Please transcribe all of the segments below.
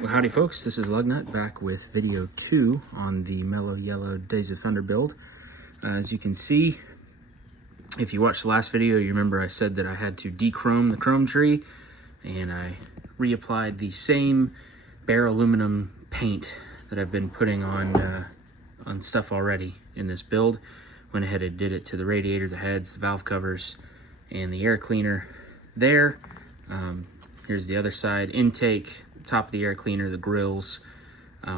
Well, howdy folks, this is Lugnut back with video 2 on the Mellow Yellow Days of Thunder build. As you can see, if you watched the last video, you remember I said that I had to dechrome the chrome tree, and I reapplied the same bare aluminum paint that I've been putting on stuff already in this build. Went ahead and did it to the radiator, the heads, the valve covers, and the air cleaner there. Here's the other side, intake, top of the air cleaner, the grills,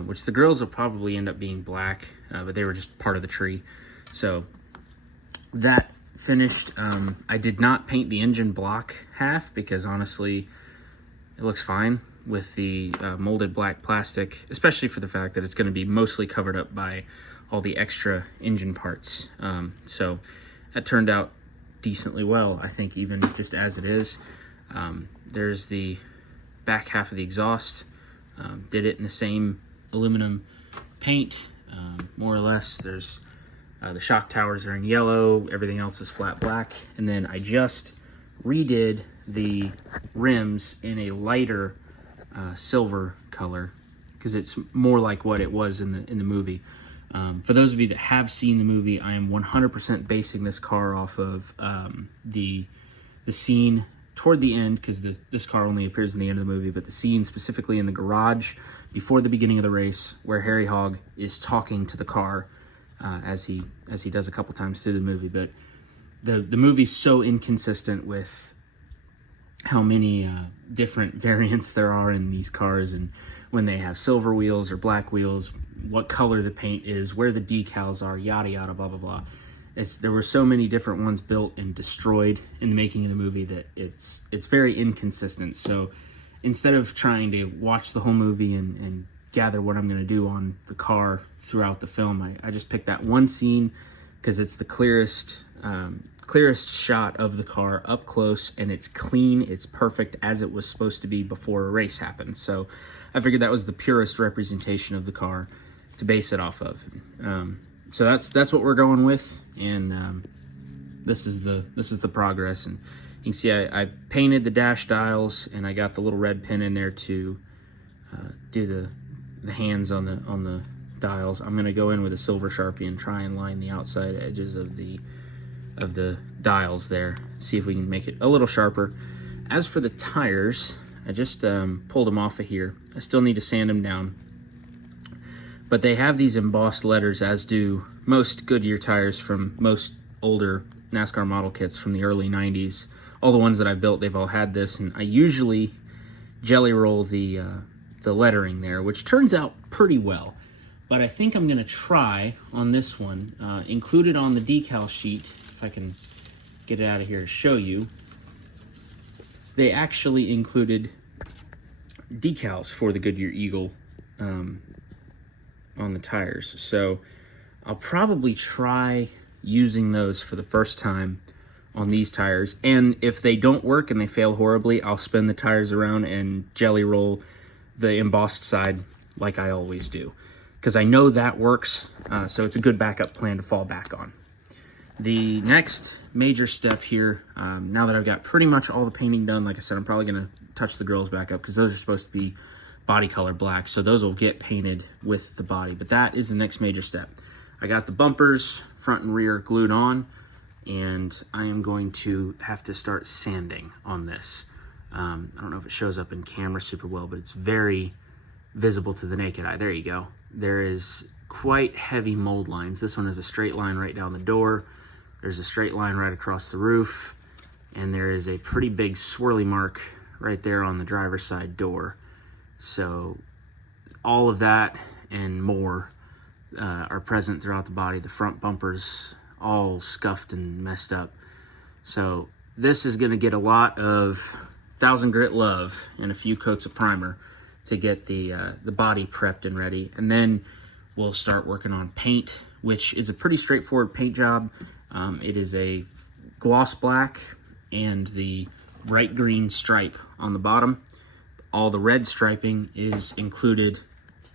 which the grills will probably end up being black, but they were just part of the tree. So that finished. I did not paint the engine block half because honestly it looks fine with the molded black plastic, especially for the fact that it's going to be mostly covered up by all the extra engine parts. So that turned out decently well, I think, even just as it is. There's the back half of the exhaust. Did it in the same aluminum paint, more or less. There's the shock towers are in yellow, everything else is flat black, and then I just redid the rims in a lighter silver color because it's more like what it was in the movie. For those of you that have seen the movie, I am 100% basing this car off of the scene toward the end, because this car only appears in the end of the movie, but the scene specifically in the garage before the beginning of the race where Harry Hogg is talking to the car as he does a couple times through the movie. But the movie's so inconsistent with how many different variants there are in these cars, and when they have silver wheels or black wheels, what color the paint is, where the decals are, yada yada, blah blah blah. There were so many different ones built and destroyed in the making of the movie that it's very inconsistent. So instead of trying to watch the whole movie and gather what I'm going to do on the car throughout the film, I just picked that one scene because it's the clearest shot of the car up close, and it's clean, it's perfect as it was supposed to be before a race happened. So I figured that was the purest representation of the car to base it off of. So that's what we're going with, and this is the progress. And you can see I painted the dash dials, and I got the little red pin in there to do the hands on the dials. I'm gonna go in with a silver Sharpie and try and line the outside edges of the dials there, see if we can make it a little sharper. As for the tires, I just pulled them off of here. I still need to sand them down. But they have these embossed letters, as do most Goodyear tires from most older NASCAR model kits from the early 90s. All the ones that I've built, they've all had this, and I usually jelly roll the lettering there, which turns out pretty well. But I think I'm going to try on this one. Included on the decal sheet, if I can get it out of here to show you, they actually included decals for the Goodyear Eagle on the tires. So I'll probably try using those for the first time on these tires, and if they don't work and they fail horribly, I'll spin the tires around and jelly roll the embossed side like I always do, because I know that works. So it's a good backup plan to fall back on. The next major step here, now that I've got pretty much all the painting done, like I said, I'm probably going to touch the grills back up because those are supposed to be body color black, so those will get painted with the body. But that is the next major step. I got the bumpers front and rear glued on, and I am going to have to start sanding on this. I don't know if it shows up in camera super well, but it's very visible to the naked eye. There you go. There is quite heavy mold lines. This one is a straight line right down the door. There's a straight line right across the roof, and there is a pretty big swirly mark right there on the driver's side door. So all of that and more are present throughout the body. The front bumpers all scuffed and messed up. So this is going to get a lot of 1000 grit love and a few coats of primer to get the body prepped and ready. And then we'll start working on paint, which is a pretty straightforward paint job. It is a gloss black and the bright green stripe on the bottom. All the red striping is included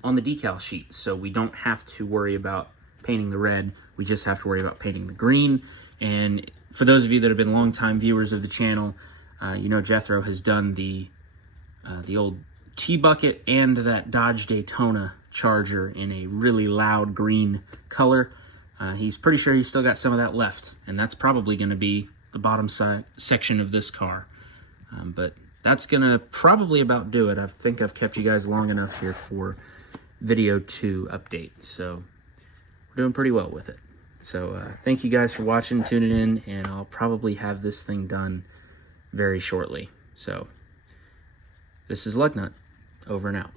on the decal sheet, so we don't have to worry about painting the red. We just have to worry about painting the green. And for those of you that have been longtime viewers of the channel, you know Jethro has done the old T-Bucket and that Dodge Daytona Charger in a really loud green color. He's pretty sure he's still got some of that left, and that's probably going to be the bottom section of this car. But that's going to probably about do it. I think I've kept you guys long enough here for video 2 update. So we're doing pretty well with it. So thank you guys for watching, tuning in, and I'll probably have this thing done very shortly. So this is Lugnut, over and out.